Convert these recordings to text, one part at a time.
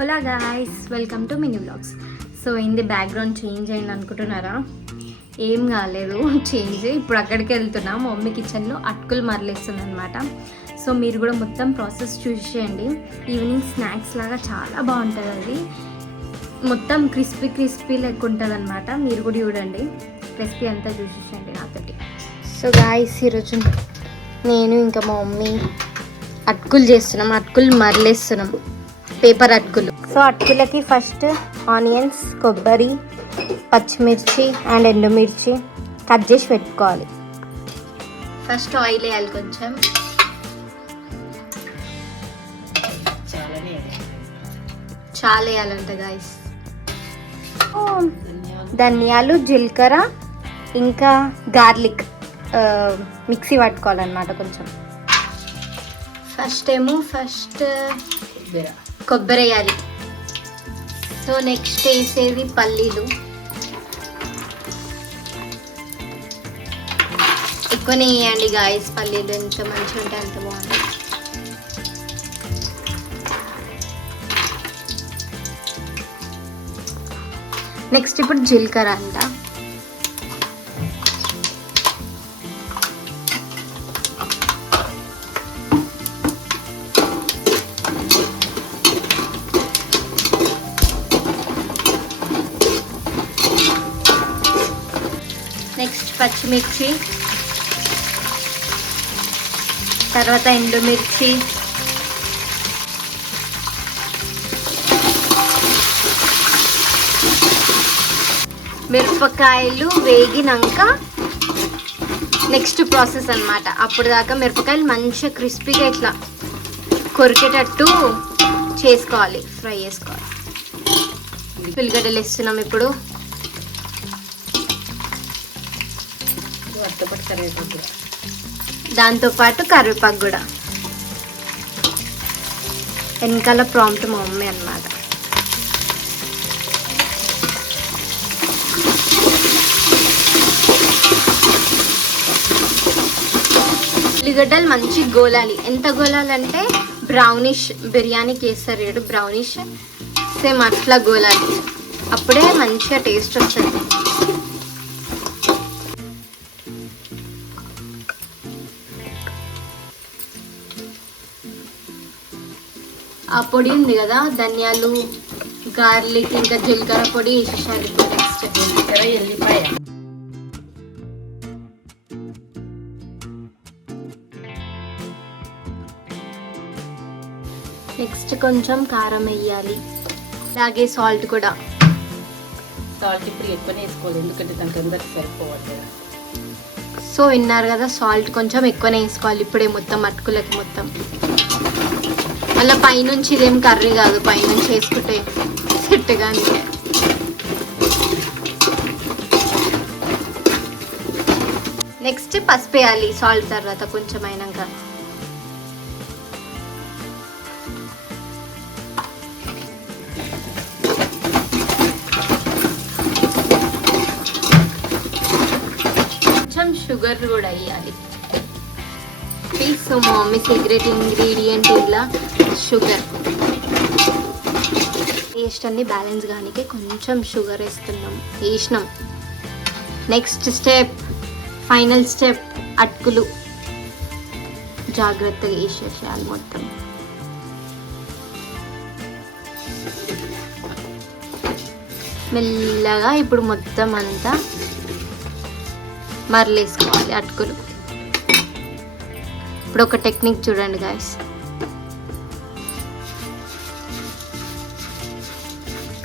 Ola guys, welcome to mini vlogs. So ఏంది background change అయింది అనుకుంటున్నారా? ఏం కాలేదు చేంజ్. ఇప్పుడు అక్కడికి వెళ్తున్నా. మా మమ్మీ కిచెన్లో అటుకులు మరలేస్తుంది అనమాట. సో మీరు కూడా మొత్తం ప్రాసెస్ చూసేయండి. ఈవినింగ్ స్నాక్స్ లాగా చాలా బాగుంటుంది అది. మొత్తం క్రిస్పీ లెక్క ఉంటుంది అనమాట. మీరు కూడా చూడండి, రెసిపీ అంతా చూసేయండి నాతోటి. సో గాయ్స్, ఈరోజు నేను ఇంకా మా మమ్మీ అటుకులు చేస్తున్నాం. అటుకులు మరలేస్తున్నాం, పేపర్ అటుకులు. సో అటుకులకి ఫస్ట్ ఆనియన్స్, కొబ్బరి, పచ్చిమిర్చి అండ్ ఎండుమిర్చి కట్ చేసి పెట్టుకోవాలి. ఫస్ట్ ఆయిల్ వేయాలి, కొంచెం చాలా వేయాలంట గాయస్. ధనియాలు, జీలకర్ర ఇంకా గార్లిక్ మిక్సీ పట్టుకోవాలన్నమాట కొంచెం. ఫస్ట్ కొబ్బరి వేయాలి. సో నెక్స్ట్ వేసేది పల్లీలు. ఎక్కువనే వేయండి గాయస్, పల్లీలు ఎంత మంచిగా ఉంటే అంత బాగుంటుంది. నెక్స్ట్ ఇప్పుడు జీలకర్ర అంట. నెక్స్ట్ పచ్చిమిర్చి, తర్వాత ఎండుమిర్చి, మిరపకాయలు వేగినాక నెక్స్ట్ ప్రాసెస్ అన్నమాట. అప్పుడు దాకా మిరపకాయలు మంచిగా క్రిస్పీగా ఇట్లా కొరికేటట్టు చేసుకోవాలి, ఫ్రై చేసుకోవాలి. ఉల్లిగడ్డలు వేస్తున్నాం ఇప్పుడు. దాంతోపాటు కరివేపాకు కూడా. వెనకాల ప్రాంప్ట్ మా మమ్మీ అన్నమాట. ఉల్లిగడ్డలు మంచి గోలాలి. ఎంత గోలాలంటే బ్రౌనిష్, బిర్యానీకి వేస్తారు ఏడు బ్రౌనిష్, సేమ్ అట్లా గోలాలి. అప్పుడే మంచిగా టేస్ట్ వస్తుంది. ఆ పొడి ఉంది కదా, ధనియాలు, గార్లిక్ ఇంకా జీలకర్ర పొడి వేసేసాలి. నెక్స్ట్ కొంచెం కారం వేయాలి, అలాగే సాల్ట్ కూడా. సాల్ట్ ఇప్పుడు ఎక్కువనే వేసుకోవాలి, ఎందుకంటే దానికి అందరికి సరిపోవాలి. సో విన్నారు కదా, సాల్ట్ కొంచెం ఎక్కువనే వేసుకోవాలి ఇప్పుడే మొత్తం అటుకులకి మొత్తం. మళ్ళీ పైనుంచి ఇదేం కర్రీ కాదు, పైనుంచి వేసుకుంటే సెట్గా అంటే. నెక్స్ట్ పసుపు వేయాలి సాల్ట్ తర్వాత కొంచెం అయినాక. కొంచెం షుగర్ కూడా వేయాలి. సో మా మమ్మీ సీక్రెట్ ఇంగ్రీడియంట్ ఇలా షుగర్. టేస్ట్ అన్ని బ్యాలెన్స్ కానీకి కొంచెం షుగర్ వేసినాం. నెక్స్ట్ స్టెప్, ఫైనల్ స్టెప్, అటుకులు జాగ్రత్తగా వేసేసేయాలి మొత్తం. మెల్లగా ఇప్పుడు మొత్తం అంతా మరలేసుకోవాలి అటుకులు. ఇప్పుడు ఒక టెక్నిక్ చూడండి గాయస్.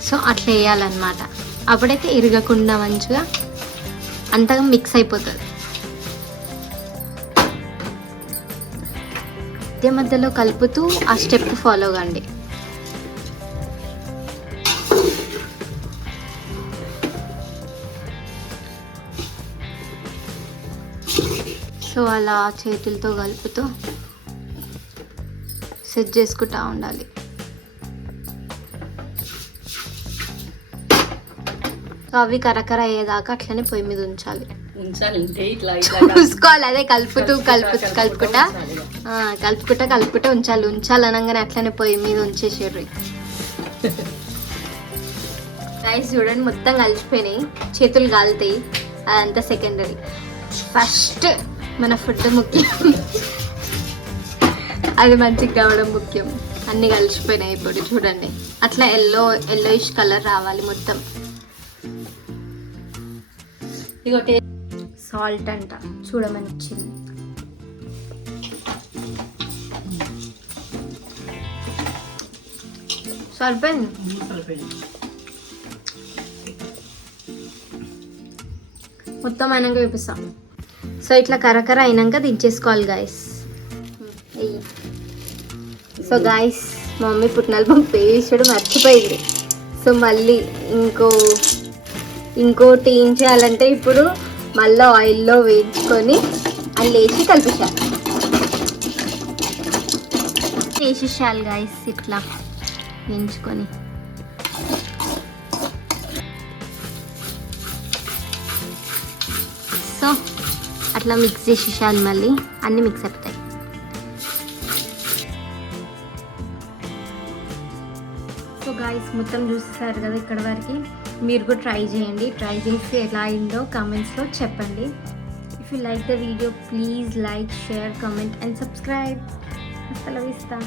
సో అట్లా వేయాలన్నమాట. అప్పుడైతే ఇరగకుండా మంచిగా అంతగా మిక్స్ అయిపోతుంది. మధ్యలో కలుపుతూ ఆ స్టెప్ ఫాలో కండి. సో అలా చేతులతో కలుపుతూ సెట్ చేసుకుంటూ ఉండాలి. అవి కరకర అయ్యేదాకా అట్లనే పొయ్యి మీద ఉంచాలి. చూసుకోవాలి, అదే కలుపుకుంటా ఉంచాలి. ఉంచాలనగానే అట్లనే పొయ్యి మీద ఉంచేసారు. రైస్ చూడండి మొత్తం కలిసిపోయినాయి, చేతులు కాలుతాయి, అదంతా సెకండరీ. ఫస్ట్ మన ఫుడ్ ముఖ్యం, అది మంచిగా కావడం ముఖ్యం. అన్నీ కలిసిపోయినాయి ఇప్పుడు చూడండి, అట్లా ఎల్లోయిష్ కలర్ రావాలి మొత్తం. ఇగో సాల్ట్ అంట చూడమని ఇచ్చింది. సరిపోయింది. మొత్తం అయినాక చూపిస్తాం. సో ఇట్లా కరకర అయినాక దించేసుకోవాలి గాయస్. సో గాయస్ మా మమ్మీ పుట్నాల పప్పు వేసాడు మర్చిపోయింది. సో మళ్ళీ ఇంకోటి ఏం చేయాలంటే ఇప్పుడు మళ్ళీ ఆయిల్లో వేయించుకొని అల్లు వేసి కలిపేసాలి. వేసేసాలి గాయస్ ఇట్లా వేయించుకొని. సో అట్లా మిక్స్ చేసేసాలి, మళ్ళీ అన్నీ మిక్స్ అవుతాయి. సో గాయస్ మొత్తం చూసేసారు కదా ఇక్కడ వరకు. మీరు కూడా ట్రై చేయండి, ట్రై చేసి ఎలా అయిందో కామెంట్స్లో చెప్పండి. If you like the video please like, share, comment and subscribe. హasta la vista.